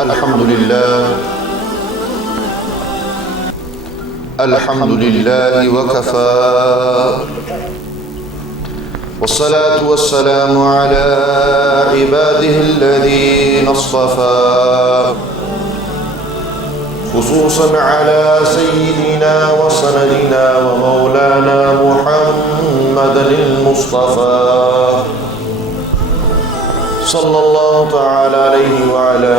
الحمد لله وكفى والصلاة والسلام على عباده الذين اصطفى خصوصا على سيدنا وسندنا ومولانا محمد المصطفى صلى الله تعالى عليه وعلى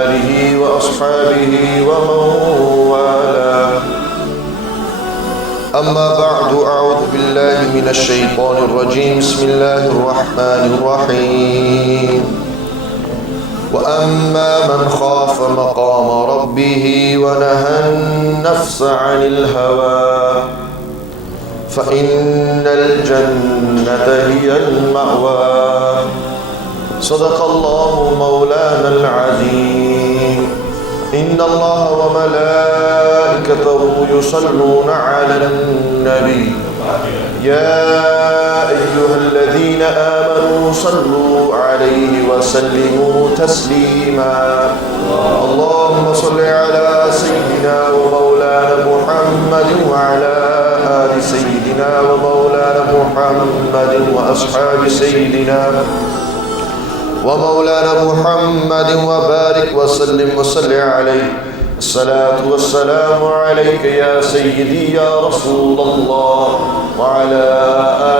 آله وأصحابه ومن والاه. أما بعد، أعوذ بالله من الشيطان الرجيم. بسم الله الرحمن الرحيم. وأما من خاف مقام ربه ونهى النفس عن الهوى فإن الجنة هي المأوى. صدق الله مولانا العظيم. إن الله وملائكته يصلون على النبي يا أيها الذين آمنوا صلوا عليه وسلموا تسليما. اللهم صل على سيدنا ومولانا محمد وعلى آل سيدنا ومولانا محمد وأصحاب سيدنا ومولانا محمد وبارك وسلم وصل عليه. الصلاة والسلام عليك يا سيدي يا رسول الله وعلى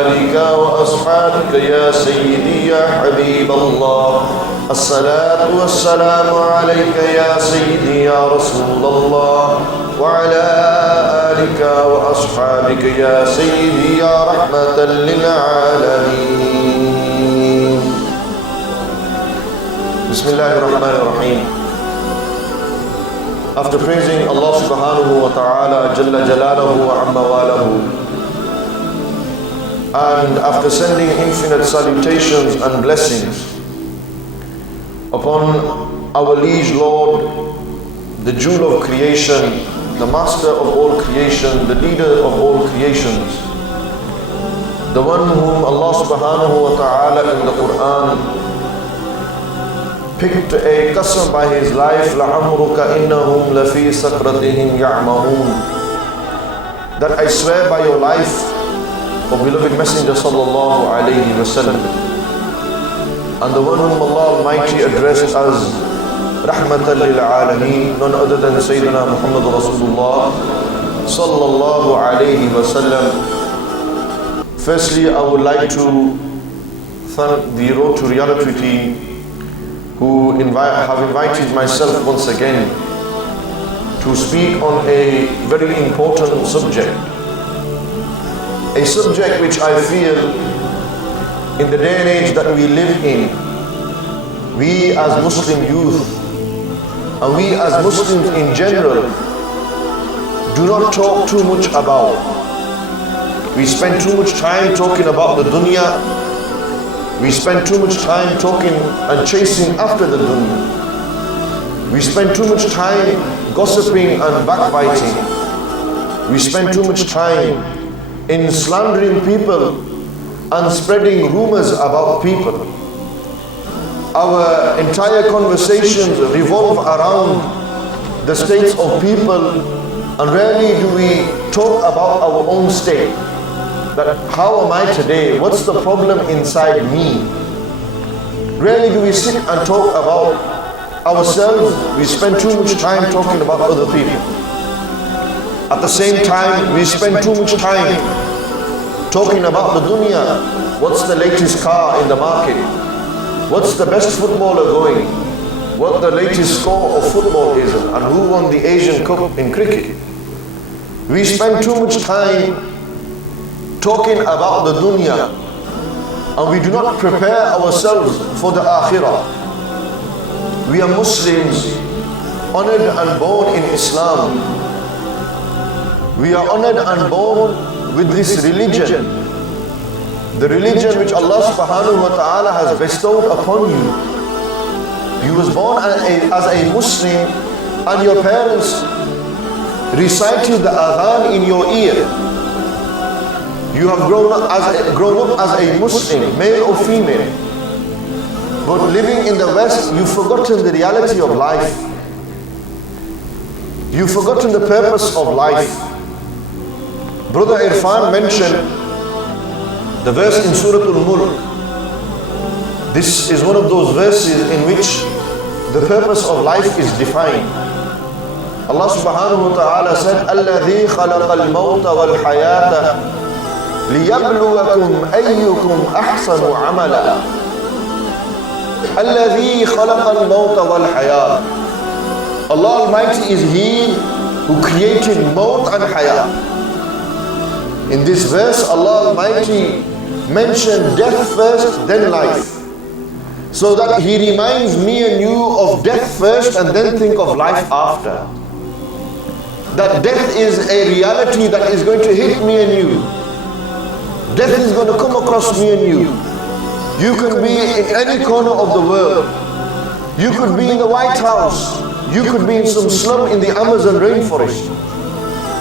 آلك وأصحابك يا سيدي يا حبيب الله. الصلاة والسلام عليك يا سيدي يا رسول الله وعلى آلك وأصحابك يا سيدي يا رحمة للعالمين. Bismillahir Rahmanir Rahim. After praising Allah subhanahu wa ta'ala Jalla Jalaluhu wa Amma Walahu, and after sending infinite salutations and blessings upon our liege Lord, the jewel of creation, the master of all creation, the leader of all creations, the one whom Allah subhanahu wa ta'ala in the Quran picked a qasam by his life, لَعَمْرُكَ إِنَّهُمْ لَفِي سَكْرَتِهِمْ يَعْمَهُونَ, that I swear by your life, O beloved Messenger sallallahu alayhi wa sallam, and the one whom Allah Almighty addressed as Rahmatan lil Alameen, none other than Sayyidina Muhammad Rasulullah sallallahu alayhi wa sallam. Firstly, I would like to thank the Road to Reality team who have invited myself once again to speak on a very important subject. A subject which I feel in the day and age that we live in, we as Muslim youth and we as Muslims in general do not talk too much about. We spend too much time talking about the dunya. We spend too much time talking and chasing after the dunya. We spend too much time gossiping and backbiting. We spend too much time in slandering people and spreading rumors about people. Our entire conversations revolve around the states of people, and rarely do we talk about our own state. That how am I today? What's the problem inside me? Rarely do we sit and talk about ourselves. We spend too much time talking about other people. At the same time, we spend too much time talking about the dunya. What's the latest car in the market? What's the best footballer going? What the latest score of football is, and who won the Asian Cup in cricket? We spend too much time talking about the dunya, and we do not prepare ourselves for the akhirah. We are Muslims, honored and born in Islam. We are honored and born with this religion, the religion which Allah subhanahu wa ta'ala has bestowed upon you. You was born as a Muslim, and your parents recited the adhan in your ear. You have grown up as a Muslim, male or female. But living in the West, you've forgotten the reality of life. You've forgotten the purpose of life. Brother Irfan mentioned the verse in Surah Al-Mulk. This is one of those verses in which the purpose of life is defined. Allah subhanahu wa ta'ala said, الَّذِي خَلَقَ الْمَوْتَ وَالْحَيَاةَ لِيَبْلُوَكُمْ أَيُّكُمْ أَحْسَنُ عَمَلًا. الَّذِي خَلَقَ الْمَوْتَ وَالْحَيَاةَ. Allah Almighty is He who created maut and hayat. In this verse, Allah Almighty mentioned death first, then life. So that He reminds me and you of death first and then think of life after. That death is a reality that is going to hit me and you. Death is going to come across me and you. You can be in any corner of the world. You could be in the White House. You could be in some slum in the Amazon rainforest.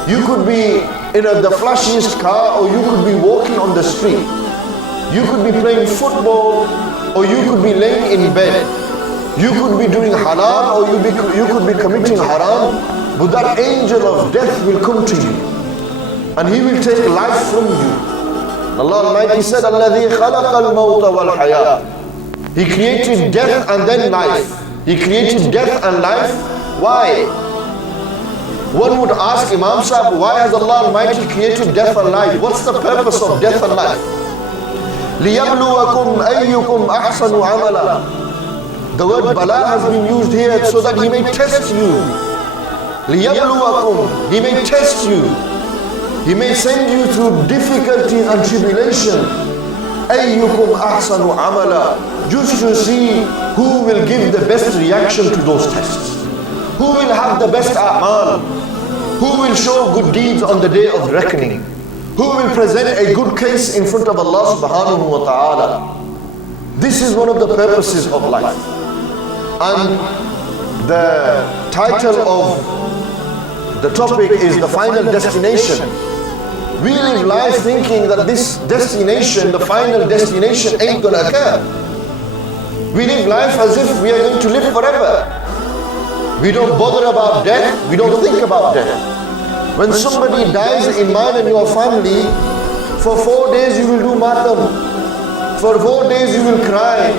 You could be in the flashiest car, or you could be walking on the street. You could be playing football, or you could be laying in bed. You could be doing halal, or you could be committing haram. But that angel of death will come to you, and he will take life from you. Allah Almighty said, الَّذِي خَلَقَ الْمَوْتَ وَالْحَيَاةَ. He created death and then life. He created death and life. Why? One would ask Imam Sahib, why has Allah Almighty created death and life? What's the purpose of death and life? لِيَبْلُوَكُمْ أَيُّكُمْ أَحْسَنُ عَمَلًا. The word bala has been used here so that He may test you. لِيَبْلُوَكُمْ. He may test you. He may send you through difficulties and tribulation. أَيُّكُمْ أَحْسَنُ عَمَلًا. Just to see who will give the best reaction to those tests. Who will have the best a'mal? Who will show good deeds on the day of reckoning? Who will present a good case in front of Allah subhanahu wa ta'ala? This is one of the purposes of life. And the title of the topic is the final destination. We live life thinking that this destination, the final destination, ain't gonna occur. We live life as if we are going to live forever. We don't bother about death, we don't think about death. When somebody dies in mine and your family, for 4 days you will do matam. For 4 days you will cry.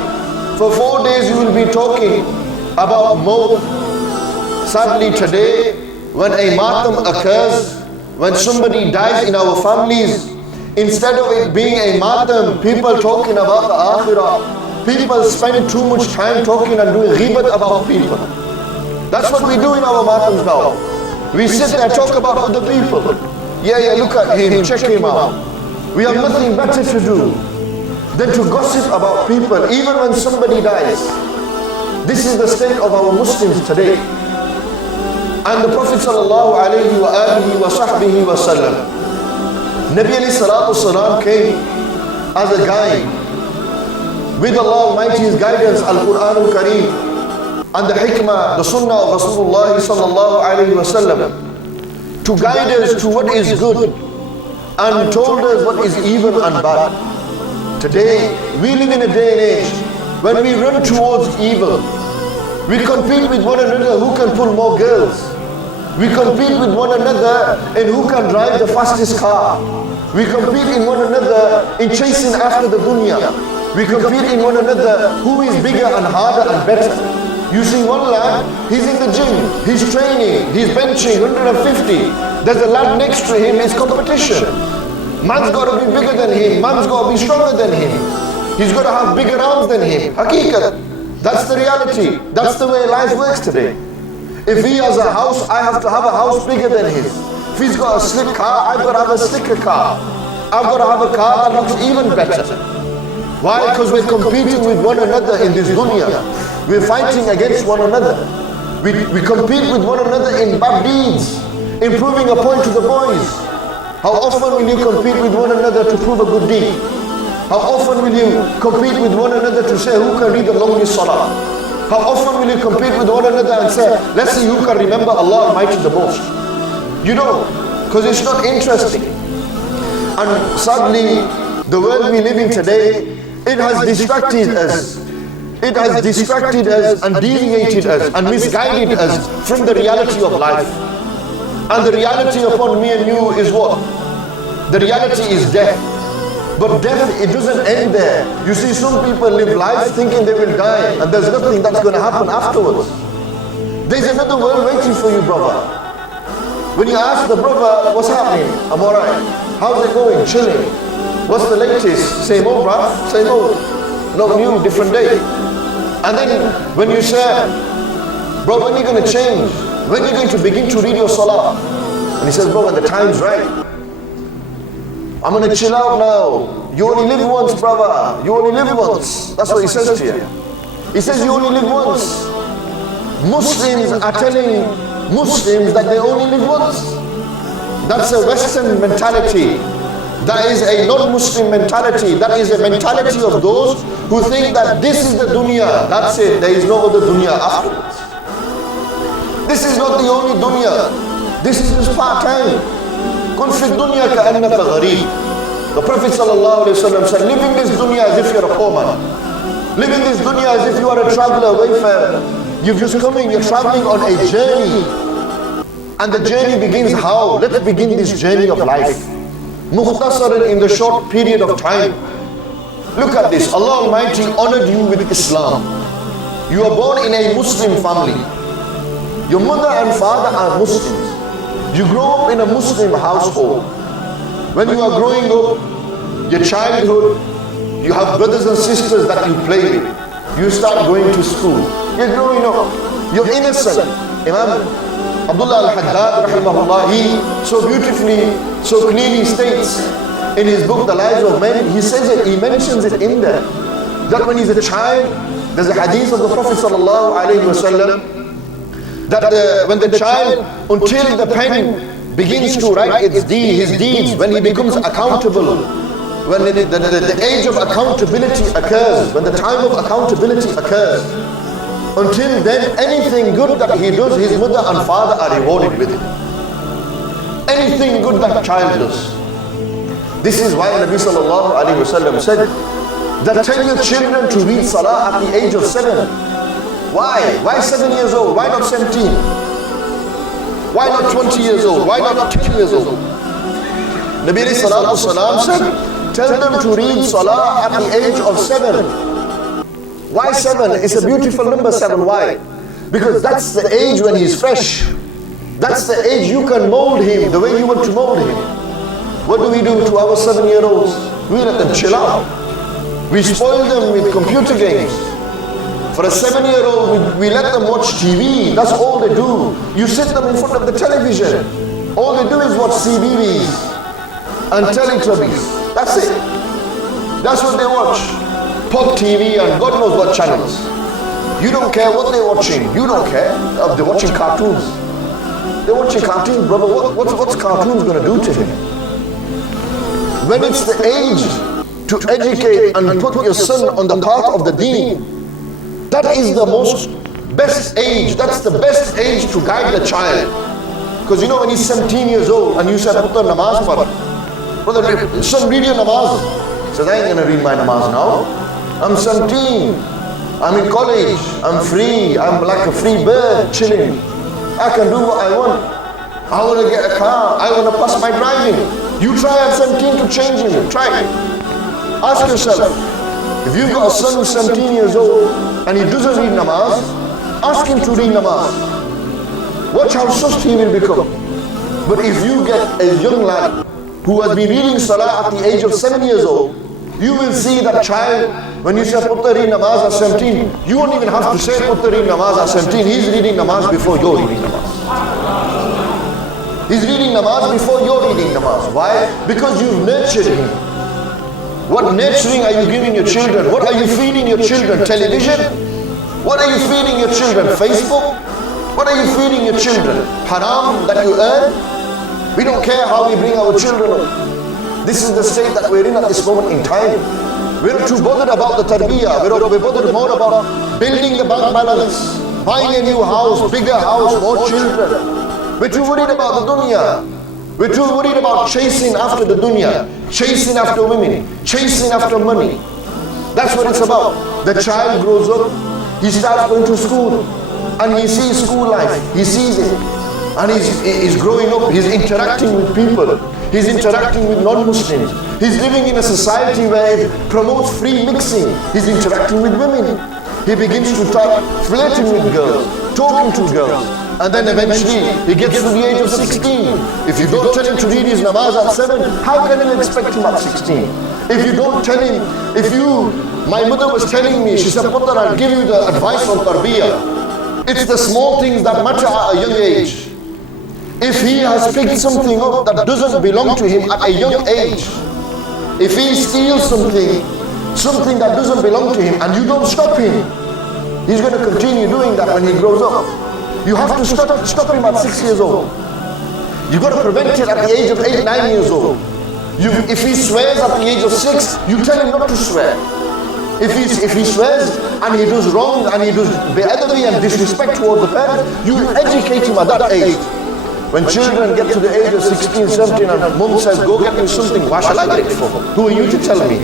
For 4 days you will be talking about maut. Sadly today, when a matam occurs, when somebody dies in our families, instead of it being a matam, people talking about the akhirah, people spend too much time talking and doing ghibat about people. That's what we do in our matams now. We sit there, talk about other people. Yeah, look at him, check him out. We have nothing better to do than to gossip about people, even when somebody dies. This is the state of our Muslims today. And the Prophet sallallahu alayhi wa alihi wa sahbihi wa sallam, Nabi alayhi salatu salam came as a guide with Allah Almighty's guidance, Al-Quran Al-Kareem, and the hikmah, the sunnah of Rasulullah sallallahu alayhi wa sallam, to guide us to what is good and told us what is evil and bad. Today, we live in a day and age when we run towards evil. We compete with one another who can pull more girls. We compete with one another in who can drive the fastest car. We compete in one another in chasing after the dunya. We compete in one another who is bigger and harder and better. You see one lad, he's in the gym, he's training, he's benching 150. There's a lad next to him, it's competition. Man's got to be bigger than him, man's got to be stronger than him. He's got to have bigger arms than him. Haqiqat, that's the reality. That's the way life works today. If he has a house, I have to have a house bigger than his. If he's got a slick car, I've got to have a slicker car. I've got to have a car that looks even better. Why? Because we're competing with one another in this dunya. We're fighting against one another. We compete with one another in bad deeds, in proving a point to the boys. How often will you compete with one another to prove a good deed? How often will you compete with one another to say who can read the longest salah? How often will you compete with one another and say, let's see who can remember Allah Almighty the most? You don't, because it's not interesting. And sadly, the world we live in today, it has distracted us. It has distracted us and deviated us and misguided us from the reality of life. And the reality upon me and you is what? The reality is death. But death, it doesn't end there. You see, some people live life thinking they will die and there's nothing that's going to happen afterwards. There's another world waiting for you, brother. When you ask the brother, what's happening? I'm alright. How's it going? Chilling. What's the latest? Same old, bruh. Same old. Not new, different day. And then when you say, bro, when are you going to change? When are you going to begin to read your salah? And he says, bro, when the time's right. I'm going to chill out now. You only live once, brother. You only live once. That's what he says to you. He says you only live once. Muslims are telling Muslims that they only live once. That's a Western mentality. That is a non-Muslim mentality. That is a mentality of those who think that this is the dunya. That's it. There is no other dunya afterwards. This is not the only dunya. This is just part-time. كن في الدنيا كأنك غريب. The Prophet ﷺ said, live in this dunya as if you're a poor man. Live in this dunya as if you are a traveler, wayfarer. You're just coming, you're traveling on a journey. And the journey begins how? Let's begin this journey of life. Mukhtasaran, in the short period of time. Look at this. Allah Almighty honored you with Islam. You are born in a Muslim family. Your mother and father are Muslims. You grow up in a Muslim household. When you are growing up, your childhood, you have brothers and sisters that you play with. You start going to school. You're growing up. You're innocent. Imam Abdullah Al-Haddad, rahimahullah, he so beautifully, so clearly states in his book, The Lives of Men, he says it, he mentions it in there, that when he's a child, there's a hadith of the Prophet sallallahu alayhi wa sallam, that when the child, until the pen begins to write his deeds, when he becomes accountable, when the age of accountability occurs, when the time of accountability occurs, until then anything good that he does, his mother and father are rewarded with it. Anything good that child does. This is why Nabi sallallahu alayhi wa sallam said that tell your children to read salah at the age of 7. Why? Why 7 years old? Why not 17? Why not 20 years old? Why not 10 years old? Nabi sallallahu alayhi wa sallam said, tell them to read salah at the age of 7. Why 7? It's a beautiful number, 7. Why? Because that's the age when he's fresh. That's the age you can mold him the way you want to mold him. What do we do to our 7-year-olds? We let them chill out. We spoil them with computer games. For a 7-year-old, we let them watch TV. That's all they do. You sit them in front of the television. All they do is watch CBBS and Teletubbies. That's it. That's what they watch. Pop TV and God knows what channels. You don't care what they're watching. You don't care. They're watching cartoons. They're watching cartoons, brother. What's cartoons going to do to him? When it's the age to educate and put your son on the path of the deen, that is the most best age. That's the best age to guide the child. Because you know when he's 17 years old and you said, Puttar namaz par. Brother, son, read your namaz. He says, I ain't going to read my namaz now. I'm 17. I'm in college. I'm free. I'm like a free bird chilling. I can do what I want. I want to get a car. I want to pass my driving. You try at 17 to change him. Try it. Ask yourself, if you've got a son who's 17 years old and he doesn't read namaz, ask him to read namaz. Watch how sust he will become. But if you get a young lad who has been reading salah at the age of 7 years old, you will see that child, when you say Puttar read namaz at 17, you won't even have to say Puttar read namaz at 17. He's reading namaz before you're reading namaz. He's reading namaz before you're reading namaz. Why? Because you've nurtured him. What nurturing are you giving your children? What are you feeding your children? Television? What are you feeding your children? Facebook? What are you feeding your children? Haram that you earn? We don't care how we bring our children up. This is the state that we're in at this moment in time. We're not too bothered about the tarbiyah. We're bothered more about building the bank balance, buying a new house, bigger house, more children. We're too worried about the dunya. We're too worried about chasing after the dunya, chasing after women, chasing after money. That's what it's about. The child grows up, he starts going to school, and he sees school life, he sees it, and he's growing up, he's interacting with people, he's interacting with non-Muslims, he's living in a society where it promotes free mixing, he's interacting with women, he begins to start flirting with girls, talking to girls, and then eventually he gets to the age of 16. If you don't tell him to read his namaz at 7, how can you expect him at 16? If you don't tell him, my mother was telling me, she said, Putra, I'll give you the advice on tarbiyah. It's the small things that matter at a young age. If he has picked something up that doesn't belong to him at a young age, if he steals something that doesn't belong to him, and you don't stop him, he's going to continue doing that when he grows up. You have to stop him at 6 years old. You've got to prevent it at the age of 8, 9 years old. If he swears at the age of 6, you tell him not to swear. If he swears and he does wrong and he does be'adabi and disrespect towards the parents, you educate him at that age. When children get to the age of 16, 17 and mom says, go get me something, why shall I get it for? Who are you to tell me?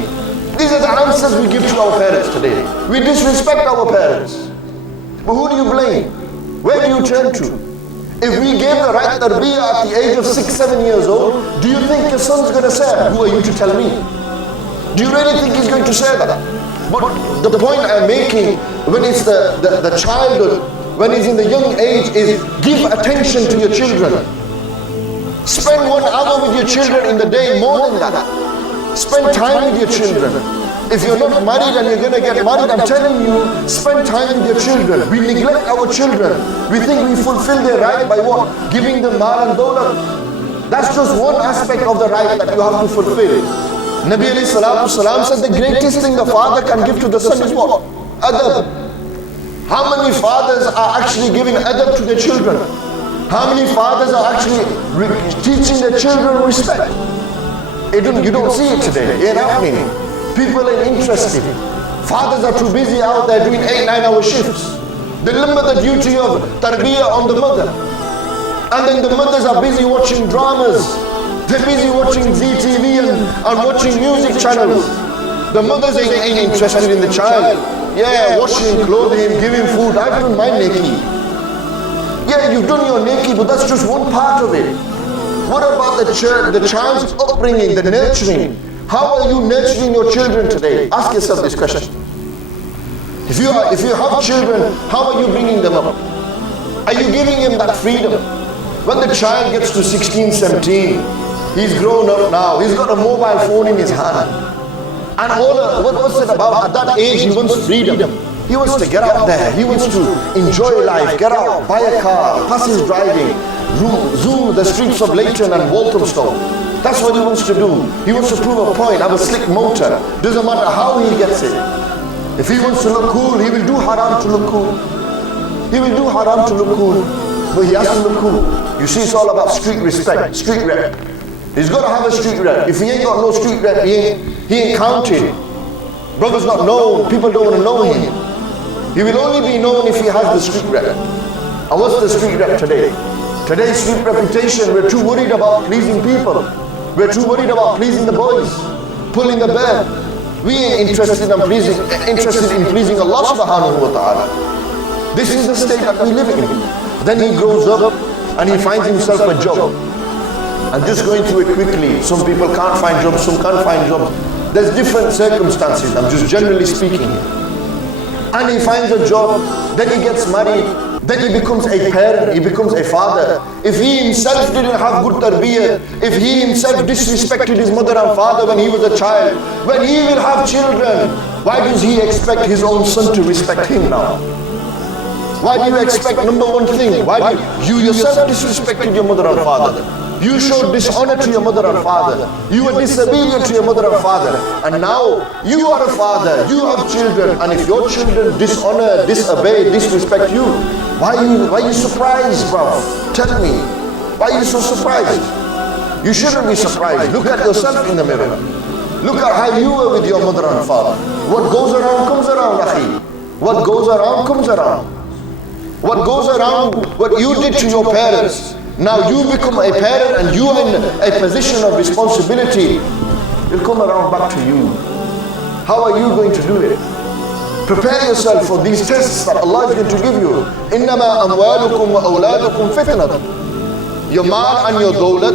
These are the answers we give to our parents today. We disrespect our parents. But who do you blame? Where do you turn to? If we gave the right tarbiyah at the age of 6, 7 years old, do you think your son's going to say, who are you to tell me? Do you really think he's going to say that? But the point I'm making, when it's the childhood, when he's in the young age, is give attention to your children. Spend 1 hour with your children in the day, more than that. Spend time with your children. If you're not married and you're going to get married, I'm telling you, spend time with your children. We neglect our children. We think we fulfill their right by what? Giving them mal and dawlat. That's just one aspect of the right that you have to fulfill. Nabi alayhi salatu salam said the greatest thing the father can give to the son is what? Adab. How many fathers are actually giving adab to their children? How many fathers are actually teaching their children respect? You don't see it today. It ain't happening. People ain't interested. Fathers are too busy out there doing 8, 9 hour shifts. They limit the duty of tarbiyah on the mother. And then the mothers are busy watching dramas. They're busy watching ZTV and watching music channels. The mothers ain't interested in the child. Yeah, washing, clothing, giving food. I've done my neki. Yeah, you've done your neki, but that's just one part of it. What about the child's upbringing, the nurturing? How are you nurturing your children today? Ask yourself this question. If you have children, how are you bringing them up? Are you giving him that freedom? When the child gets to 16, 17, he's grown up now, he's got a mobile phone in his hand. And what's it about? At that age, he wants freedom. He wants to get out there, he wants to enjoy life, get out, buy a car, pass his driving, zoom the streets of Leighton and Walthamstow. That's what he wants to do. He wants to prove a point, have a slick motor. Doesn't matter how he gets it. If he wants to look cool, he will do haram to look cool. He will do haram to look cool. But he has to look cool. You see, it's all about street respect, street rep. He's got to have a street rep. If he ain't got no street rep, he ain't counted. Brother's not known, people don't want to know him. He will only be known if he has the street rep. And what's the street rep today? Today's street reputation, we're too worried about pleasing people. We're too worried about pleasing the boys, pulling the bear. We ain't interested in pleasing Allah subhanahu wa ta'ala. This is the state that we live in. Then he grows up and he finds himself a job. And just going through it quickly, some people can't find jobs, some can't find jobs. There's different circumstances, I'm just generally speaking here. And he finds a job, then he gets married, then he becomes a parent, he becomes a father. If he himself didn't have good tarbiyah, if he himself disrespected his mother and father when he was a child, when he will have children, why does he expect his own son to respect him now? Why do you expect, number one thing, why do you yourself disrespected your mother and father? You showed dishonor to your mother and father. You were disobedient to your mother and father. And now you are a father, you have children. And if your children dishonor, disobey, disrespect you, why are you surprised, bro? Tell me, why are you so surprised? You shouldn't be surprised. Look at yourself in the mirror. Look at how you were with your mother and father. What goes around comes around, akhi. What goes around comes around. What goes around, what you did to your parents, now you become a parent and you are in a position of responsibility, it'll come around back to you. How are you going to do it? Prepare yourself for these tests that Allah is going to give you. إِنَّمَا أَمْوَالُكُمْ وَأَوْلَادُكُمْ فِتْنَةٌ. Your mal and your dawlat,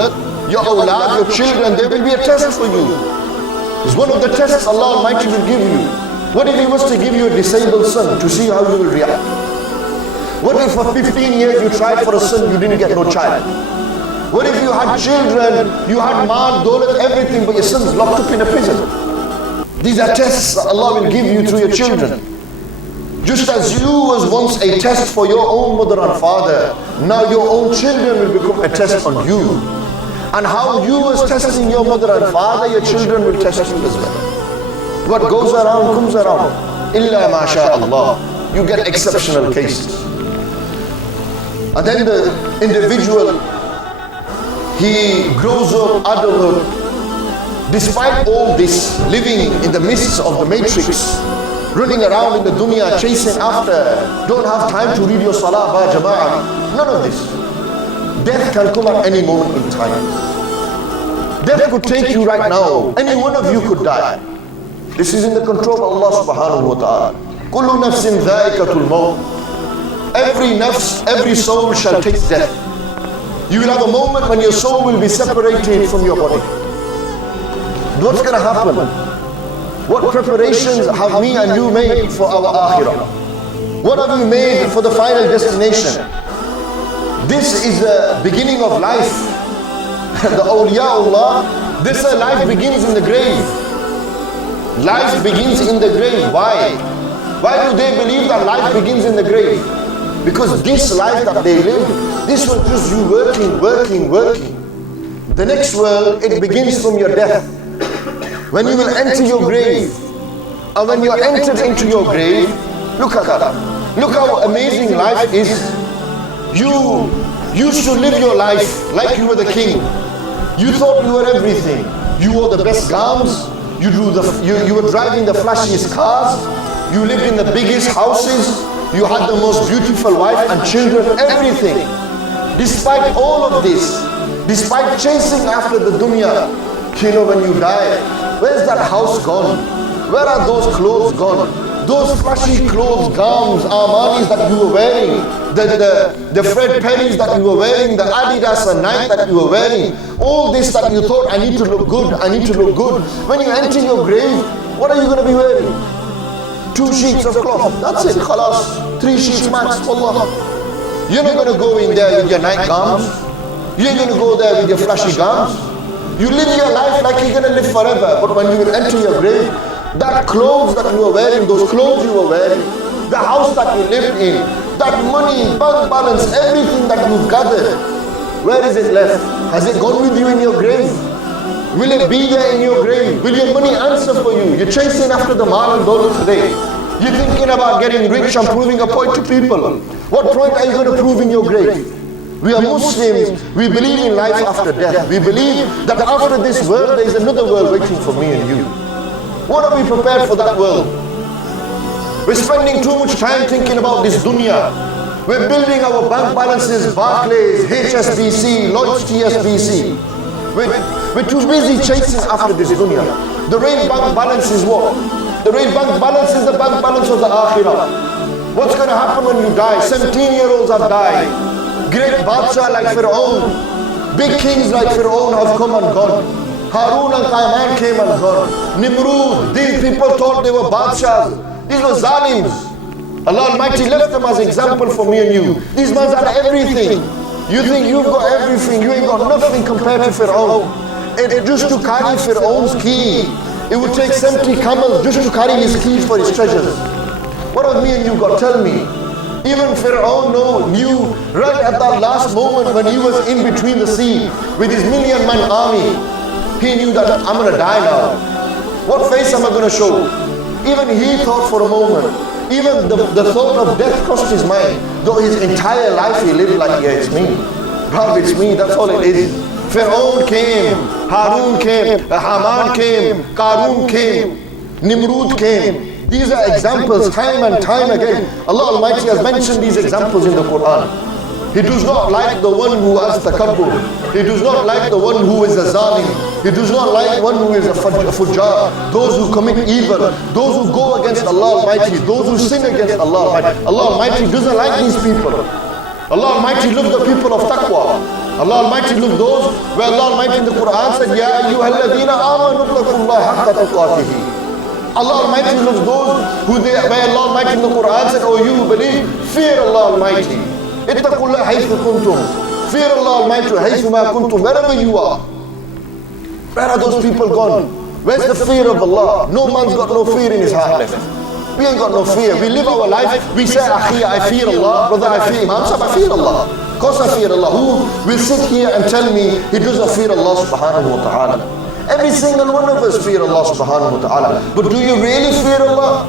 your awlad, your children, they will be a test for you. It's one of the tests Allah Almighty will give you. What if He was to give you a disabled son to see how you will react? What if for 15 years you tried for a son, you didn't get no child? What if you had children, you had mal, dawlat, everything, but your son's locked up in a prison? These are tests that Allah will give you through your children. Just as you was once a test for your own mother and father, now your own children will become a test on you. And how you was testing your mother and father, your children will test you as well. What goes around comes around. Illa ma sha Allah. You get exceptional cases. And then the individual, he grows up adulthood. Despite all this, living in the midst of the matrix, running around in the dunya, chasing after, don't have time to read your salah by jama'ah, none of this. Death can come at any moment in time. Death could take you right now. Any one of you could die. This is in the control of Allah subhanahu wa ta'ala. Kullu nafsin dha'iqatul maut. Every nafs, every soul shall take death. You will have a moment when your soul will be separated from your body. What's going to happen? What preparations have me and you made for our akhirah? What have you made for the final destination? This is the beginning of life. The awliyaullah, this life begins in the grave. Life begins in the grave. Why? Why do they believe that life begins in the grave? Because this life that they live, this will just you working. The next world, it begins from your death. When you will enter your grave, and when you are entered into your grave, look at that. Look how amazing life is. You used to live your life like you were the king. You thought you were everything. You wore the best gowns. You were driving the flashiest cars. You lived in the biggest houses. You had the most beautiful wife and children, everything. Despite all of this, despite chasing after the dunya, you know, when you die, where's that house gone? Where are those clothes gone? Those flashy clothes, gowns, Armanis that you were wearing, the Fred Perrys that you were wearing, the Adidas and Nike that you were wearing, all this that you thought, I need to look good, I need to look good. When you enter your grave, what are you going to be wearing? 2 sheets of cloth, that's it, khalas. 3 sheets max, wallah. You're not going to go in there with your night gowns. You ain't going to go there with your flashy gowns. You live your life like you're going to live forever. But when you will enter your grave, that clothes that you were wearing, those clothes you were wearing, the house that you lived in, that money, bank balance, everything that you've gathered, where is it left? Has it gone with you in your grave? Will it be there in your grave? Will your money answer for you? You're chasing after the mal and dollar today. You're thinking about getting rich and proving a point to people. What point are you going to prove in your grave? We are Muslims. We believe in life after death. We believe that after this world, there is another world waiting for me and you. What are we prepared for that world? We're spending too much time thinking about this dunya. We're building our bank balances, Barclays, HSBC, Lloyds TSBC. We're too busy chasing after this dunya. The real bank balance is what? The real bank balance is the bank balance of the akhirah. What's going to happen when you die? 17-year-olds have died. Great Badshah like Fir'aun, big kings like Fir'aun have come and gone. Harun and Qaiman came and gone. Nimrud, these people thought they were Badshahs. These were Zalims. Allah Almighty left them as example for me and you. These men had everything. You think you've got everything, you ain't got nothing compared to Fir'aun. And just to carry Fir'aun's key, it would take 70 camels just to carry his keys for his treasures. What have me and you got? Tell me. Even Fir'aun knew right at that last moment when he was in between the sea with his 1,000,000-man army, he knew that I'm going to die now. What face am I going to show? Even he thought for a moment, even the thought of death crossed his mind, though his entire life he lived like, yeah, it's me. Bruv, it's me, that's all it is. Fir'aun came, Harun came, Haman came, Qarun came, Nimrud came. These are examples time and time again. Allah Almighty has mentioned these examples in the Quran. He does not like the one who has takabbur. He does not like the one who is a zalim. He does not like one who is a fujjar, those who commit evil, those who go against Allah Almighty, those who sin against Allah Almighty. Allah Almighty doesn't like these people. Allah Almighty loves the people of taqwa. Allah Almighty loves those where Allah Almighty in the Quran said, Ya ayyuhalladhina amanu taqullaha haqqa tuqatihi. Allah Almighty loves those where Allah Almighty in the Quran said, oh you who believe, fear Allah Almighty. Ittaqullaha haythu kuntum. Fear Allah Almighty haythu ma kuntum. Wherever you are. Where are those people gone? Where's the fear of Allah? No man's got no fear in his heart left. We ain't got no fear. We live our life. We say, Akhi, I fear Allah. Brother, I fear Imam Sahib, I fear Allah. Of course I fear Allah. Who will sit here and tell me he doesn't fear Allah subhanahu wa ta'ala? Every single one of us fear Allah subhanahu wa ta'ala. But do you really fear Allah?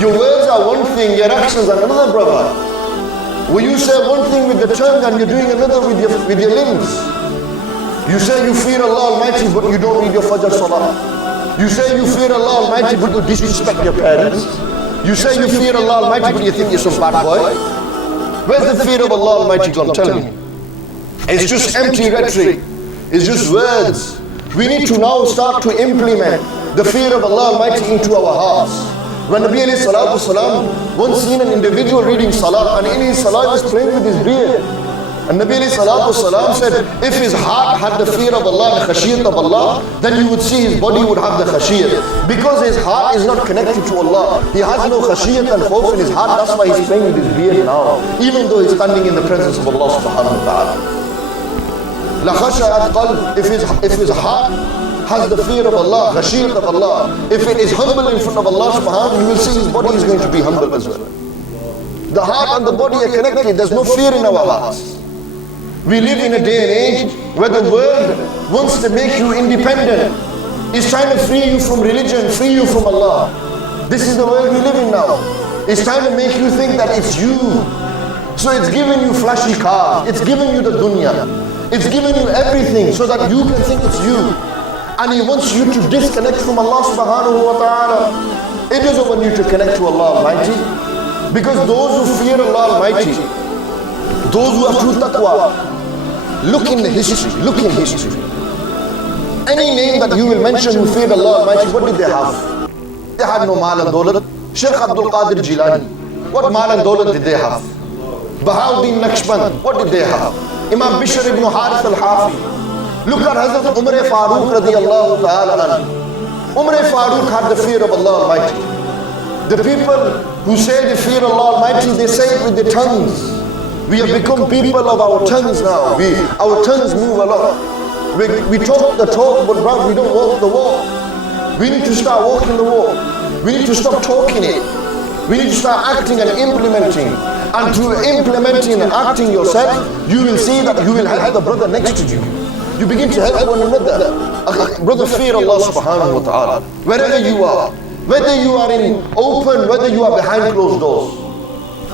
Your words are one thing, your actions are another, brother. Will you say one thing with the tongue and you're doing another with your limbs? You say you fear Allah Almighty, but you don't read your Fajr Salah. You say you fear Allah Almighty, but you disrespect your parents. You say you fear Allah Almighty, but you think you're some bad boy. Where's the fear of Allah Almighty gone? Tell me. It's just empty rhetoric. It's just words. We need to now start to implement the fear of Allah Almighty into our hearts. When Nabi alayhi salatu wasalam once seen an individual reading salah, and in his salah he was playing with his beard. And Nabi alayhi salatu wasalam said, if his heart had the fear of Allah and the khashiyat of Allah, then you would see his body would have the khashiyat. Because his heart is not connected to Allah, he has no khashiyat and khawf in his heart, that's why he's playing with his beard now, even though he's standing in the presence of Allah subhanahu wa ta'ala. La khashayat qalb, if his heart has the fear of Allah, khashiyat of Allah, if it is humble in front of Allah subhanahu wa ta'ala, you will see his body is going to be humble as well. The heart and the body are connected, there's no fear in our hearts. We live in a day and age where the world wants to make you independent. It's trying to free you from religion, free you from Allah. This is the world we live in now. It's trying to make you think that it's you. So it's giving you flashy cars, it's giving you the dunya, it's giving you everything so that you can think it's you. And he wants you to disconnect from Allah subhanahu wa ta'ala. It doesn't want you to connect to Allah Almighty. Because those who fear Allah Almighty, those who have true taqwa, look in the history, look in history. Any name that you will mention who feared Allah Almighty, what did they have? They had no mal and dawlat. Shaykh Abdul Qadir Jilani, what mal and dawlat did they have? Bahauddin Naqshband, what did they have? Imam Bishr ibn Harith al-Hafi. Look at Hazrat Umar Farooq radiyallahu ta'ala anhu. Umar Farooq had the fear of Allah Almighty. The people who say they fear Allah Almighty, they say it with their tongues. We have become people of our tongues now. Our tongues move a lot. We talk the talk, but bro, we don't walk the walk. We need to start walking the walk. We need to stop talking it. We need to start acting and implementing. And through implementing and acting yourself, you will see that you will help the brother next to you. You begin to help one another. Brother, fear Allah subhanahu wa ta'ala. Wherever you are, whether you are in open, whether you are behind closed doors.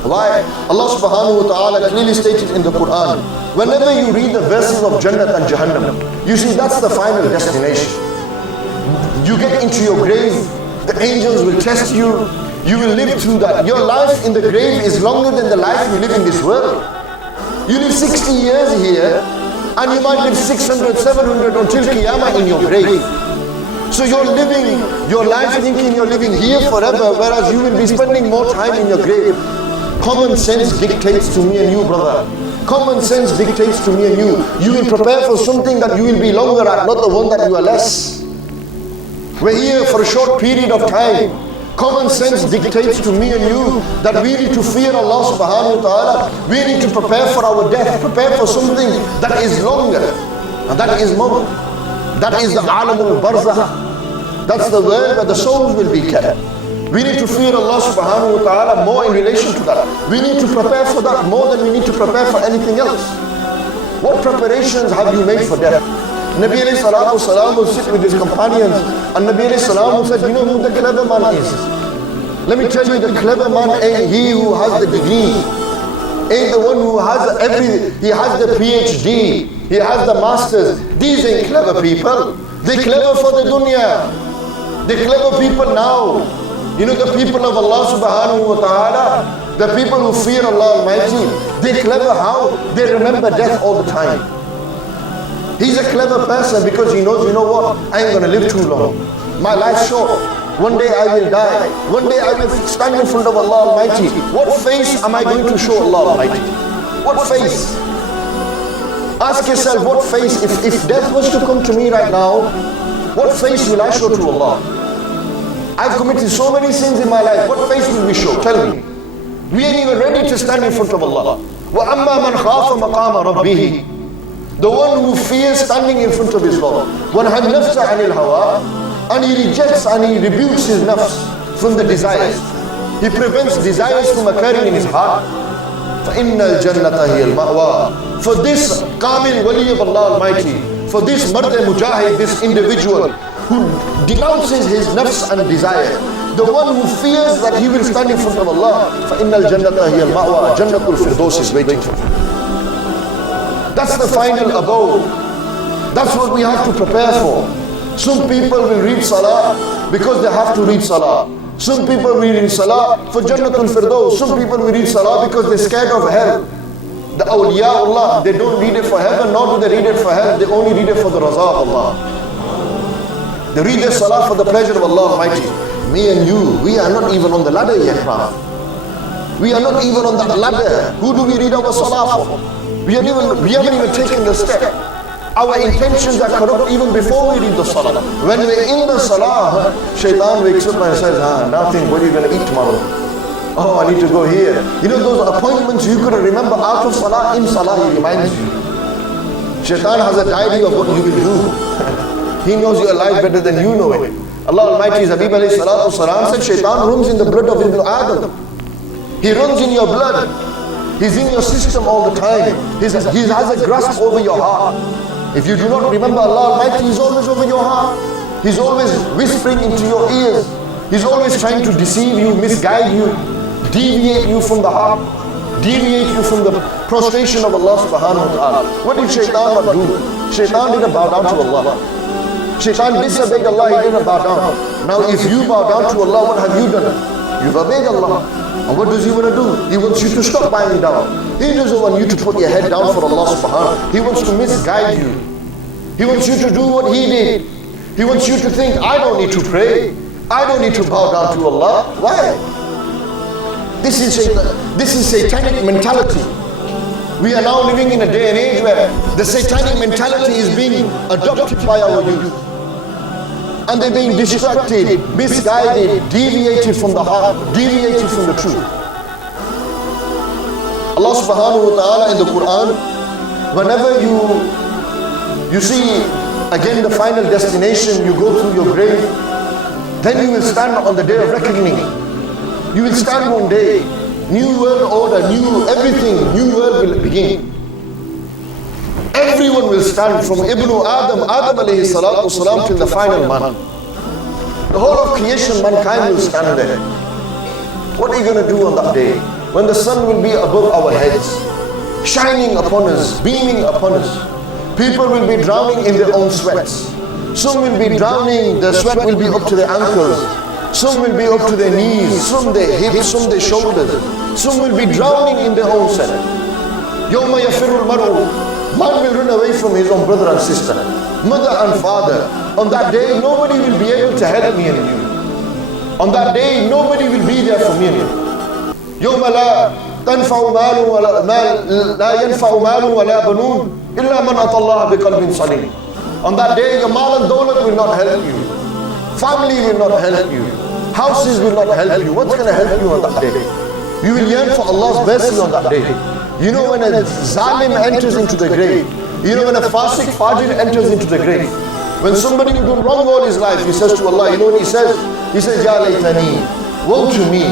Why? Allah subhanahu wa ta'ala clearly stated in the Quran, whenever you read the verses of Jannat and Jahannam, you see that's the final destination. You get into your grave, the angels will test you, you will live through that. Your life in the grave is longer than the life you live in this world. You live 60 years here, and you might live 600, 700 until Qiyamah in your grave. So you're living your life thinking you're living here forever, whereas you will be spending more time in your grave. Common sense dictates to me and you, brother. Common sense dictates to me and you. You will prepare for something that you will be longer at, not the one that you are less. We're here for a short period of time. Common sense dictates to me and you that we need to fear Allah subhanahu wa ta'ala. We need to prepare for our death, prepare for something that is longer. And that is more. That is the alam al-barzakh. That's the world where the souls will be kept. We need to fear Allah subhanahu wa ta'ala more in relation to that. We need to prepare for that more than we need to prepare for anything else. What preparations have you made for death? Nabi alayhi salatu wasalam will sit with his companions, and Nabi alayhi salam said, you know who the clever man is? Let me tell you, the clever man ain't he who has the degree, ain't the one who has he has the PhD, he has the masters. These ain't clever people. They're clever for the dunya. They're clever people now. You know, the people of Allah subhanahu wa ta'ala, the people who fear Allah Almighty, they're clever how? They remember death all the time. He's a clever person because he knows, you know what, I ain't going to live too long. My life's short. One day I will die. One day I will stand in front of Allah Almighty. What face am I going to show Allah Almighty? What face? Ask yourself, what face, if death was to come to me right now, what face will I show to Allah? I've committed so many sins in my life. What face will we show? Tell me. We ain't even ready to stand in front of Allah. وَأَمَّا مَنْ خَافَ مَقَامَ رَبِّهِ, the one who fears standing in front of his Lord. وَنَهَا النَّفْسَ عَنِ الْهَوَىٰ, and he rejects and he rebukes his nafs from the desires. He prevents desires from occurring in his heart. فَإِنَّ الْجَنَّةَ هِيَ الْمَأْوَىٰ, for this Kamil Wali of Allah Almighty, for this Mard Mujahid, this individual who denounces his nafs and desire, the one who fears that he will stand in front of Allah, فَإِنَّ الْجَنَّةَ هِيَ الْمَأْوَىٰ, Jannatul Firdaus is waiting for him. That's the final abode. That's what we have to prepare for. Some people will read Salah because they have to read Salah. Some people will read Salah for Jannatul Firdaus. Some people will read Salah because they're scared of hell. The awliyaullah, they don't read it for heaven, nor do they read it for hell. They only read it for the raza of Allah. They read their Salah for the pleasure of Allah Almighty. Me and you, we are not even on the ladder yet, Ram. We are not even on that ladder. Who do we read our Salah for? We haven't even taken the step. Our intentions are corrupt even before we read the Salah. When we're in the Salah, Shaitan wakes up and says, nothing, what are you going to eat tomorrow? Oh, I need to go here. You know those appointments you couldn't remember out of Salah, in Salah he reminds you. Shaitan has a diary of what you will do. He knows your life better than you know it. Allah Almighty, Habib alayhi salatu salam said, Shaitan runs in the blood of Ibn Adam. He runs in your blood. He's in your system all the time. He has a grasp over your heart. If you do not remember Allah Almighty, He's always over your heart. He's always whispering into your ears. He's always trying to deceive you, misguide you, deviate you from the heart, deviate you from the prostration of Allah subhanahu wa ta'ala. What did Shaitan not do? Shaitan didn't bow down to Allah. Shaitan disobeyed Allah, he didn't bow down. Now if you bow down to Allah, what have you done? You've obeyed Allah. And what does he want to do? He wants you to stop bowing down. He doesn't want you to put your head down for Allah subhanahu. He wants to misguide you. He wants you to do what he did. He wants you to think, I don't need to pray. I don't need to bow down to Allah. Why? This is satanic mentality. We are now living in a day and age where the satanic mentality is being adopted by our youth. And they're being distracted, misguided, deviated from the heart, deviated from the truth. Allah subhanahu wa ta'ala in the Quran, whenever you see again the final destination, you go through your grave, then you will stand on the day of reckoning. You will stand one day, new world order, new everything, new world will begin. Everyone will stand from Ibn Adam alayhi salatu wasalam till the final man. The whole of creation, mankind will stand there. What are you going to do on that day? When the sun will be above our heads, shining upon us, beaming upon us. People will be drowning in their own sweats. Some will be drowning, the sweat will be up to their ankles. Some will be up to their knees, some their hips, some their shoulders. Some will be drowning in their own sweat. Yawma yafirul mar'u. Man will run away from his own brother and sister, mother and father. On that day, nobody will be able to help me and you. On that day, nobody will be there for me and you. يوم لا تنفع مال ولا لا ينفع مال ولا بنون إلا من أتى الله بقلب سليم. On that day, your mal and dawlat will not help you. Family will not help you. Houses will not help you. What's going to help you on that day? You will yearn for Allah's mercy on that day. You know when a zalim enters into the grave, you know when a fasik fajir enters into the grave, when somebody who done wrong all his life, he says to Allah, you know what he says? He says, Ya laytani, woe to me,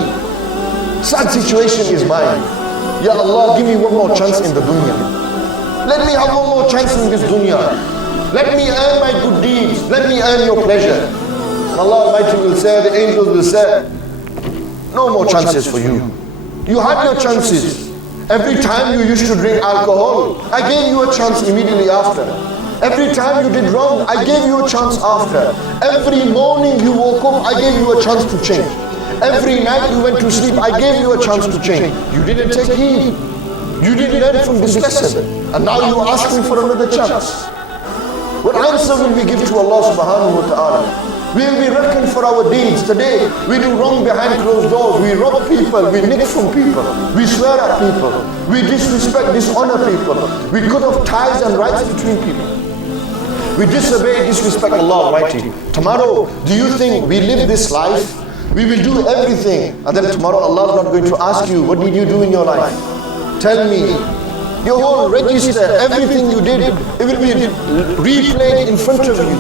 sad situation is mine. Ya Allah, give me one more chance in the dunya. Let me have one more chance in this dunya. Let me earn my good deeds. Let me earn your pleasure. And Allah Almighty will say, the angels will say, no more chances for you. You had your chances. Every time you used to drink alcohol, I gave you a chance immediately after. Every time you did wrong, I gave you a chance after. Every morning you woke up, I gave you a chance to change. Every night you went to sleep, I gave you a chance to change. You didn't take heed. You didn't learn from this lesson. And now you are asking for another chance. What answer will we give to Allah subhanahu wa ta'ala? We will be reckoned for our deeds. Today, we do wrong behind closed doors. We rob people, we nick from people, we swear at people, we disrespect, dishonor people, we cut off ties and rights between people. We disobey, disrespect Allah Almighty. Tomorrow, do you think we live this life? We will do everything, and then tomorrow Allah is not going to ask you, what did you do in your life? Tell me. Your whole register, everything you did, it will be replayed in front of you.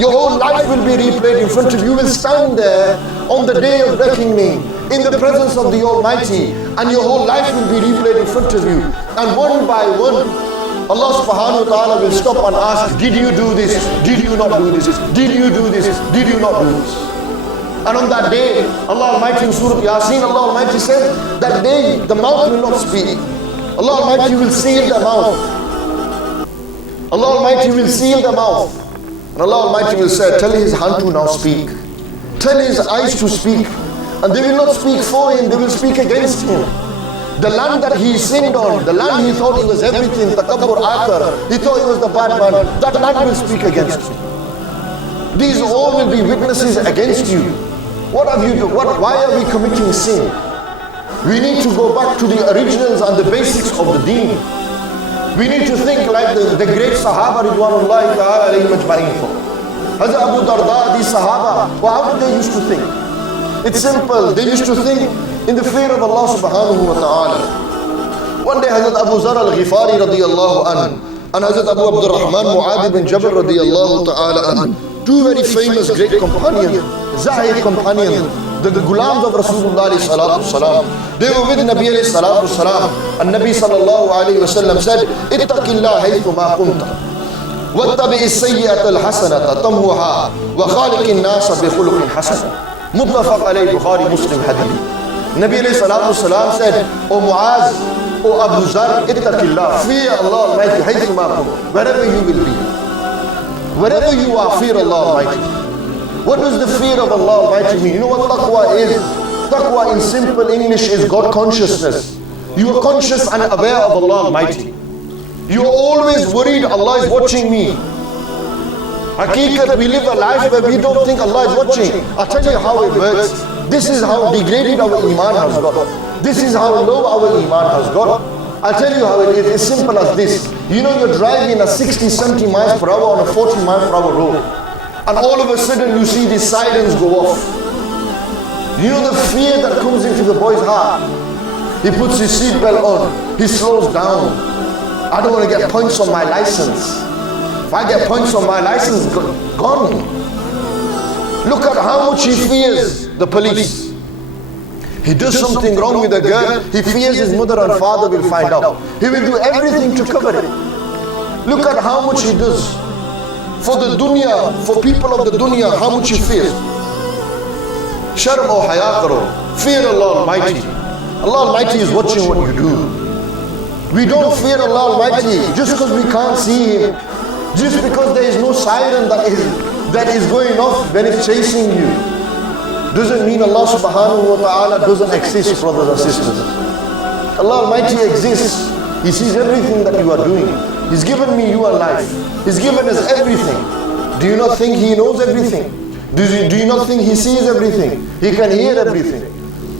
Your whole life will be replayed in front of you. You will stand there on the day of reckoning in the presence of the Almighty, and your whole life will be replayed in front of you. And one by one, Allah subhanahu wa ta'ala will stop and ask, did you do this? Did you not do this? Did you do this? Did you not do this? And on that day, Allah Almighty in Surah Yasin, Allah Almighty said, that day the mouth will not speak. Allah Almighty will seal the mouth. Allah Almighty will seal the mouth. And Allah Almighty will say, tell his hand to now speak. Tell his eyes to speak. And they will not speak for him, they will speak against him. The land that he sinned on, the land he thought he was everything, takabbur akar, he thought he was the bad man, that land will speak against him. These all will be witnesses against you. What have you done? Why are we committing sin? We need to go back to the originals and the basics of the deen. We need to think like the great Sahaba Ridwanullahi ta'ala alayhim ajma'in. Hazrat Abu Darda, these Sahaba, well, how did they used to think? It's simple. They used to think in the fear of Allah subhanahu wa ta'ala. One day Hazrat Abu Zar al-Ghifari radiyallahu anhu and Hazrat Abu Abdurrahman Mu'adh bin Jabal radiyallahu ta'ala anhu, two very famous great companions, Zahid companions, the Gulams of Rasulullah sallallahu salam. They were with Nabi alayhi salatu salam, and Nabi sallallahu alayhi wa sallam said, ittaqillah haythu ma kunta wattabi' as-sayyi'ata al-hasanata tamhuha wa khaliqin nasa bi khuluqin hasan. Muttafaq alayhi, Bukhari, Muslim hadith. Nabi alayhi salatu salam said, O Muaz, O Abu Zar, ittaqillah, fear Allah Almighty haythu ma kunta, wherever you will be. Wherever you are, fear Allah Almighty. What does the fear of Allah Almighty mean? You know what taqwa is? Taqwa in simple English is God consciousness. You are conscious and aware of Allah Almighty. You are always worried Allah is watching me. Haqiqat, we live a life where we don't think Allah is watching. I'll tell you how it works. This is how degraded our iman has got. This is how low our iman has got. I'll tell you how it is. It's simple as this. You know, you're driving at 60, 70 miles per hour on a 40 mile per hour road. And all of a sudden you see these sirens go off. You know the fear that comes into the boy's heart. He puts his seatbelt on. He slows down. I don't want to get points on my license. If I get points on my license, gone. Look at how much he fears the police. He does something wrong with a girl, he fears his mother and father will find out. He will do everything to cover it. Look at how much he does. For the dunya, for people of the dunya, how much he fears. Sharm o haya karo. Fear Allah Almighty. Allah Almighty is watching what you do. We don't fear Allah Almighty just because we can't see Him. Just because there is no siren that is going off when it's chasing you, doesn't mean Allah subhanahu wa ta'ala doesn't exist, brothers and sisters. Allah Almighty exists. He sees everything that you are doing. He's given me you and life. He's given us everything. Do you not think He knows everything? Do you not think He sees everything? He can hear everything.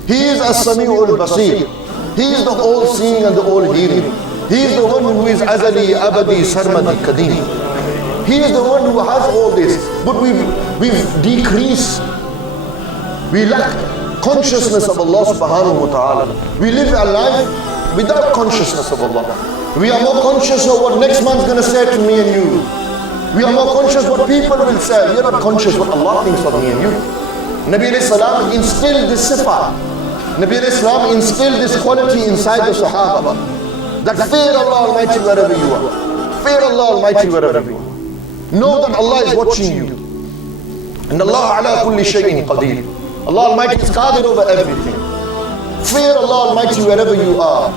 He is as-Sami'u al-Basir. He is the all-seeing and the all-hearing. He is the one who is Azali, Abadi, Sarmadi, Qadim. He is the one who has all this. But we've decreased. We lack consciousness of Allah subhanahu wa ta'ala. We live a life without consciousness of Allah. We are more conscious of what next man's going to say to me and you. We are more conscious what people will say. We are not conscious what Allah thinks of me and you. Nabi alayhi salam instilled this sifat. Nabi alayhi salam instilled this quality inside the Sahaba. That fear Allah Almighty wherever you are. Fear Allah Almighty wherever you are. Know that Allah is watching you. And Allah ala kulli shay'in qadir. Allah Almighty is qadir over everything. Fear Allah Almighty wherever you are.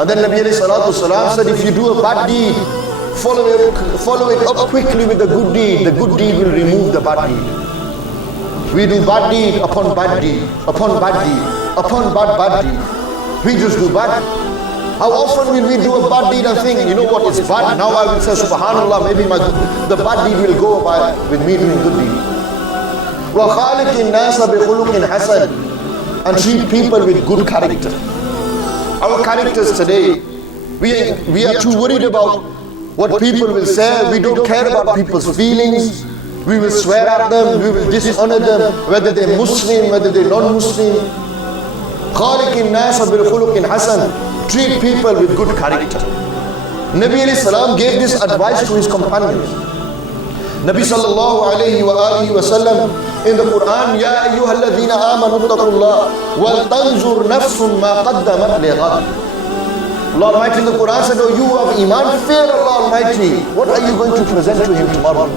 And then Nabi alayhi salatu salam said, if you do a bad deed, follow it up quickly with the good deed. The good deed will remove the bad deed. We do bad deed upon bad deed, upon bad deed, upon bad deed. We just do bad. How often will we do a bad deed and think, you know what, it's bad. Now I will say, subhanallah, maybe the bad deed will go by with me doing good deed. وَخَالِقِ النَّاسَ بِخُلُقٍ حَسَنٍ, and treat people with good character. Our characters today, we are too worried about what people will say. We don't care about people's feelings. We will swear at them, we will dishonor them, whether they're Muslim, whether they're non-Muslim. خَالِقِ النَّاسَ بِخُلُقٍ حَسَنٍ, treat people with good character. Nabi alayhi salam gave this advice to his companions. Nabi sallallahu alayhi wa alihi wa sallam in the Quran, Ya ayyuha alladhina amanu ittaqullah wal tanzur nafsun ma qaddamat lighad. Allah Almighty in the Quran said, oh, you have iman, fear Allah Almighty. What are you going to present to Him tomorrow?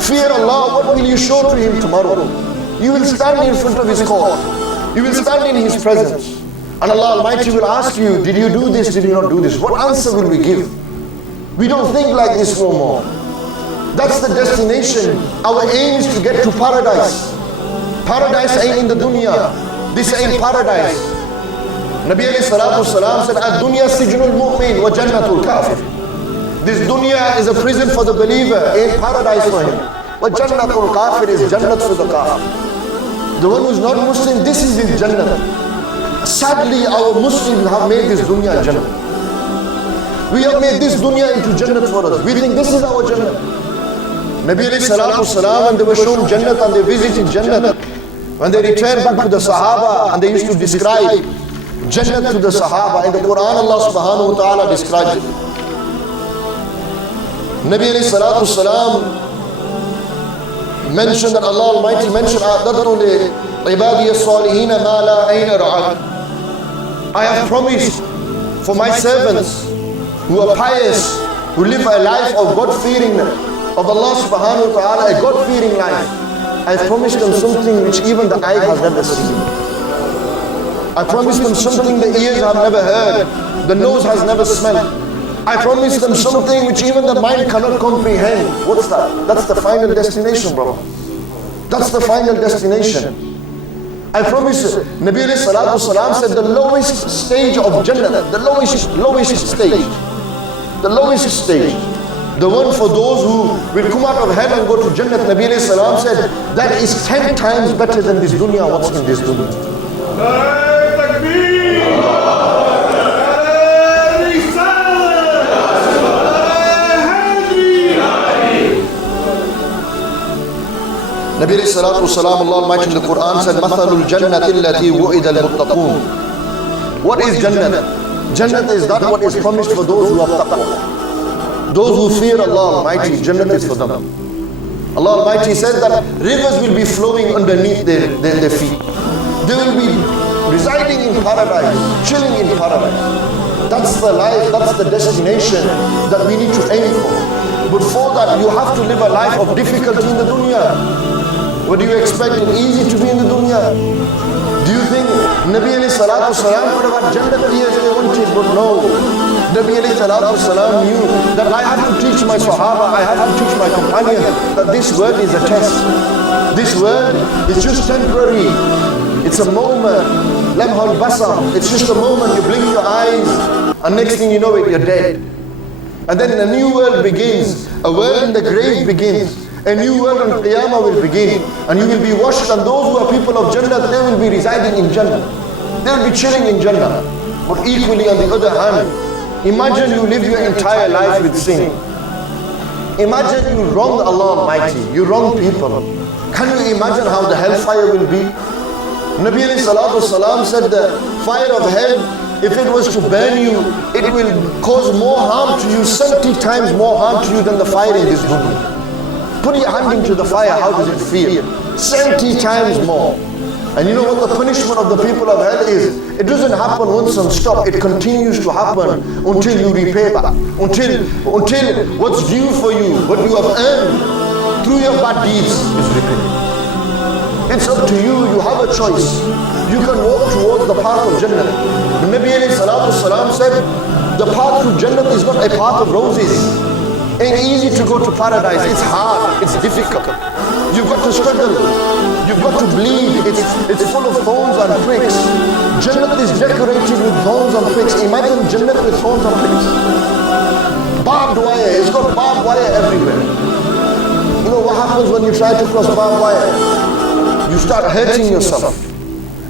Fear Allah, what will you show to Him tomorrow? You will stand in front of His court. You will stand in His presence. And Allah Almighty will ask you, did you do this, did you not do this? What answer will we give? We don't think like this no more. That's the destination. Our aim is to get to paradise. Paradise ain't in the dunya. This ain't paradise. Nabi alayhi salatu salam said, Ad-dunya sijnul mu'min wa jannatul kafir. This dunya is a prison for the believer, ain't paradise for him. Wa jannatul kafir is jannat for the kafir. The one who's not Muslim, this is his jannat. Sadly, our Muslims have made this dunya jannat. We have made this dunya into jannat for us. We think this is our jannat. Nabi alayhi salatu salam, when they were shown jannat and they visited jannat, when they returned back to the Sahaba and they used to describe Jannat to the Sahaba, in the Quran Allah subhanahu wa ta'ala describes it. Nabi alayhi salatu salam mentioned that Allah Almighty mentioned, I have promised for my servants who are pious, who live a life of God-fearing, of Allah subhanahu wa ta'ala, a God-fearing life. I have promised them something which even the eye has never seen. I promised them something the ears have never heard, the nose has never smelled. I promised them something which even the mind cannot comprehend. What's that? That's the final destination, bro. That's the final destination. I promise you, Nabi alayhi salatu salam said the lowest stage of Jannah, the lowest stage, the lowest stage, the one for those who will come out of hell and go to Jannah, Nabi alayhi salam said, that is 10 times better than this dunya, what's in this dunya. Nabi alayhi salatu wasalam, Allah Almighty in the Quran said, مَثَلُ الْجَنَّةِ الَّتِي وُعِدَ الْمُتَّقُونَ. What is Jannah? Jannah is that what is promised for those who have taqwa. Those who fear Allah Almighty, Jannah is for them. Allah Almighty said that rivers will be flowing underneath their feet. They will be residing in paradise, chilling in paradise. That's the life, that's the destination that we need to aim for. But for that, you have to live a life of difficulty in the dunya. What do you expect it easy to be in the dunya? Do you think Nabi alayhi salatu salam could have had Jannat years they wanted? But no. Nabi alayhi salatu salam knew that I have to teach my Sahaba, I have to teach my companions that this world is a test. This world is just temporary. It's a moment. Lamhul basar. It's just a moment. You blink your eyes and next thing you know it, you're dead. And then a new world begins. A world in the grave begins. A new world on Qiyamah will begin. And you will be washed, and those who are people of Jannah, they will be residing in Jannah. They will be chilling in Jannah. But equally on the other hand, imagine you live your entire life with sin. Imagine you wrong Allah Almighty, you wrong people. Can you imagine how the hellfire will be? Nabi alayhi salatu salam said the fire of hell, if it was to burn you, it will cause more harm to you, 70 times more harm to you than the fire in this dunya. Put your hand into the fire, how does it feel? 70 times more. And you know what the punishment of the people of hell is? It doesn't happen once and stop. It continues to happen until you repay back. Until what's due for you, what you have earned through your bad deeds is repaid. It's up to you. You have a choice. You can walk towards the path of Jannah. The Nabi alayhi salatu salam said, the path to Jannah is not a path of roses. Ain't easy to go to paradise. It's hard, it's difficult. You've got to struggle, you've got to bleed. It's full of thorns and pricks. Jannat is decorated with thorns and pricks. Imagine Jannat with thorns and pricks. Barbed wire, it's got barbed wire everywhere. You know what happens when you try to cross barbed wire? You start hurting yourself.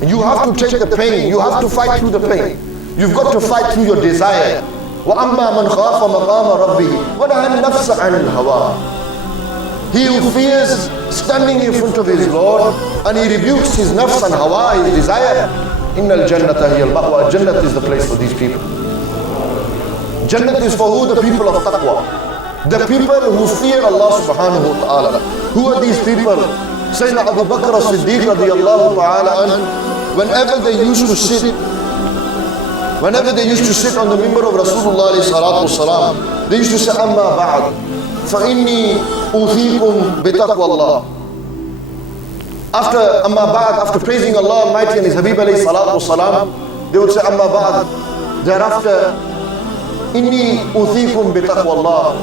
And you have to take the pain, you have to fight through the pain. You've got to fight through your desire. وَأَمَّا مَنْ خَافَ مَقَامَ رَبِّهِ وَنَهَى النَّفْسَ عَنِ الْهَوَىٰ. He who fears standing in front of his Lord and he rebukes his nafs and hawa, his desire, إِنَّ الْجَنَّةَ هِيَ الْمَأْوَىٰ. Jannat is the place for these people. Jannat is for who? The people of taqwa. The people who fear Allah subhanahu wa ta'ala. Who are these people? Sayyidina Abu Bakr as-Siddiq radiyallahu ta'ala anhu, whenever they used to sit on the mimbar of Rasulullah alayhi salatu wasalam, they used to say, Amma ba'd, fa inni uthikum bi taqwa Allah. After Amma ba'd, after praising Allah Almighty and His Habib alayhi salatu wasalam, they would say, Amma ba'd. Thereafter, inni uthikum bi taqwa Allah.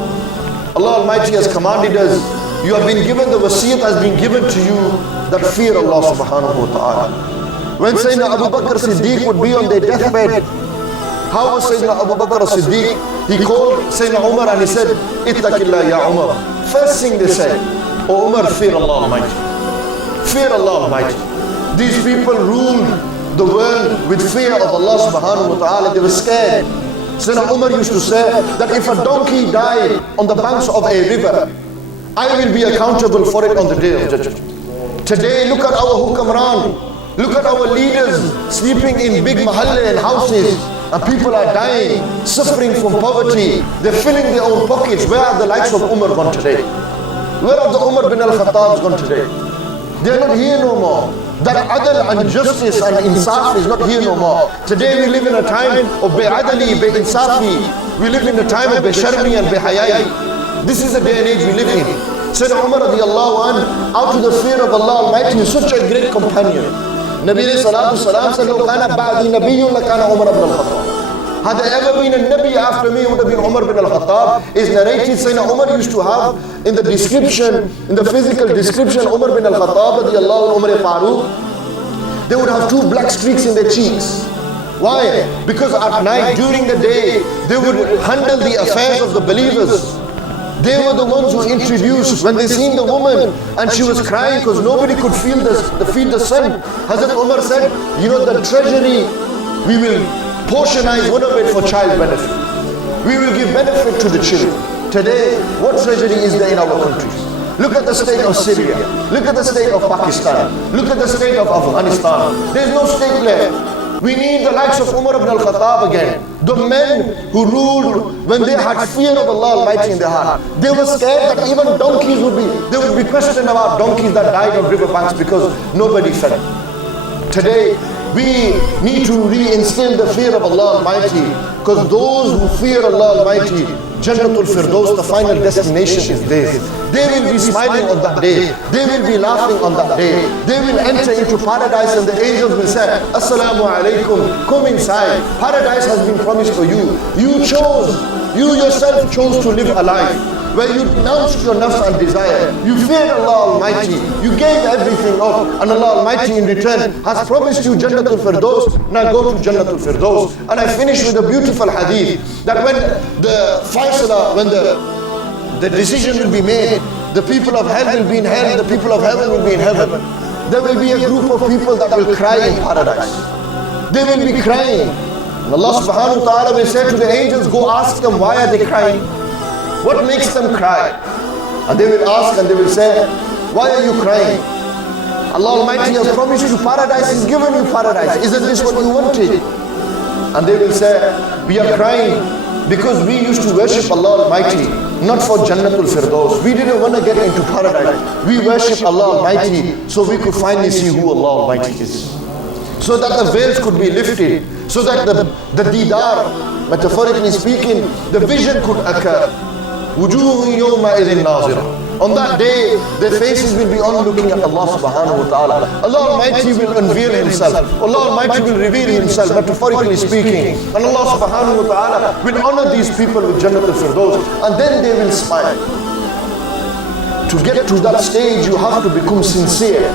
Allah Almighty has commanded us, you have been given, the wasiyat has been given to you, that fear Allah subhanahu wa ta'ala. When Sayyidina Abu Bakr Siddiq would be on their deathbed, how was Sayyidina Abu Bakr Siddiq? He called Sayyidina Umar and he said, Ittaqillah ya Umar. First thing they said, O Umar, fear Allah Almighty. Fear Allah Almighty. These people ruled the world with fear of Allah subhanahu wa ta'ala. They were scared. Sayyidina Umar used to say that if a donkey died on the banks of a river, I will be accountable for it on the day of judgment. Today, look at our Hukmran. Look at our leaders sleeping in big mahalle and houses. And people are dying, suffering from poverty. They're filling their own pockets. Where are the likes of Umar gone today? Where are the Umar bin al-Khattabs gone today? They're not here no more. That adl and justice and insaf is not here no more. Today we live in a time of be'adali, be'insafi. We live in a time of be'sharmi and be'hayai. This is the day and age we live in. Sayyidina Umar radiallahu anhu, out of the fear of Allah Almighty, is such a great companion. Nabi sallallahu salam said, "Lo kana ba'di nabiyyun la kana Umar ibn al-Khattab." Had there ever been a Nabi after me, it would have been Umar ibn al-Khattab. Is narrated, Sayyidina Umar used to have in the description, in the physical description, Umar ibn al-Khattab radiallahu anhu, Umar Farouk, they would have two black streaks in their cheeks. Why? Because at night, during the day, they would handle the affairs of the believers. They were the ones who introduced, when they seen the woman and she was crying because nobody could feed the son. Hazrat Umar said, you know, the treasury, we will portionize one of it for child benefit. We will give benefit to the children. Today, what treasury is there in our countries? Look at the state of Syria. Look at the state of Pakistan. Look at the state of Afghanistan. There's no state left. We need the likes of Umar ibn al-Khattab again. The men who ruled when they had fear of Allah Almighty in their heart. They were scared that even donkeys they would be questioned about donkeys that died on riverbanks because nobody fed. Today, we need to reinstill the fear of Allah Almighty, because those who fear Allah Almighty, Jannatul Firdaus, the final destination is theirs. They will be smiling on that day. They will be laughing on that day. They will enter into paradise and the angels will say, Assalamu alaikum, come inside. Paradise has been promised for you. You yourself chose to live a life where you renounced your nafs and desire. You feared Allah Almighty. You gave everything up, and Allah Almighty in return has promised you Jannatul Firdaus. Now go to Jannatul Firdaus. And I finish with a beautiful hadith that when the faisala, when the decision will be made, the people of hell will be in hell, the people of heaven will be in heaven. There will be a group of people that will cry in paradise. They will be crying. And Allah subhanahu wa ta'ala will say to the angels, go ask them, why are they crying? What makes them cry? And they will ask and they will say, why are you crying? Allah Almighty has promised you paradise, He's given you paradise. Isn't this what you wanted? And they will say, we are crying because we used to worship Allah Almighty, not for Jannatul Firdaus. We didn't want to get into paradise. We worship Allah Almighty so we could finally see who Allah Almighty is. So that the veils could be lifted, so that the didar, metaphorically speaking, the vision could occur. وجوه يومئذ ناظرة On that day, their faces will be on looking at Allah subhanahu wa ta'ala. Allah Almighty will unveil Himself. Allah Almighty will reveal Himself, metaphorically speaking. And Allah subhanahu wa ta'ala will honor these people with Jannat al-Firdaus. And then they will smile. To get to that stage, you have to become sincere.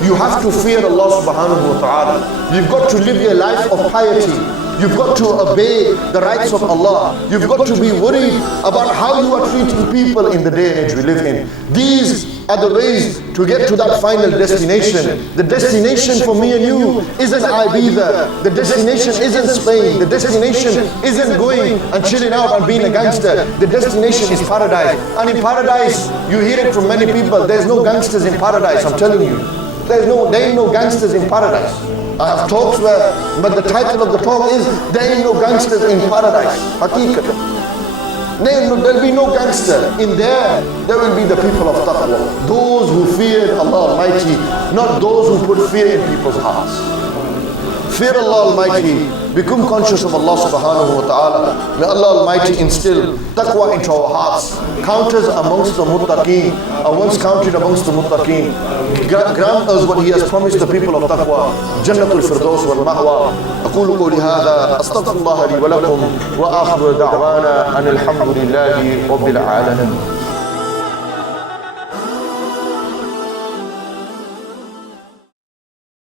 You have to fear Allah subhanahu wa ta'ala. You've got to live your life of piety. You've got to obey the rights of Allah. You've got to be worried about how you are treating people in the day and age we live in. These are the ways to get to that final destination. The destination for me and you isn't Ibiza. The destination isn't Spain. The destination isn't going and chilling out and being a gangster. The destination is paradise. And in paradise, you hear it from many people, there's no gangsters in paradise, I'm telling you. There ain't no gangsters in paradise. I have talks where, but the title of the talk is, there ain't no gangsters in paradise. Haqiqat. There'll be no gangster. In there will be the people of taqwa. Those who fear Allah Almighty, not those who put fear in people's hearts. Fear Allah Almighty. Become conscious of Allah subhanahu wa ta'ala. May Allah Almighty instill taqwa into our hearts. Count us amongst the muttaqeen. Are once counted amongst the muttaqeen. Grant us what He has promised the people of taqwa. Jannatul Firdaus wal Ma'wa. أقول قولي هذا أستغفر الله لي ولكم وآخر دعوانا أن الحمد لله رب العالمين.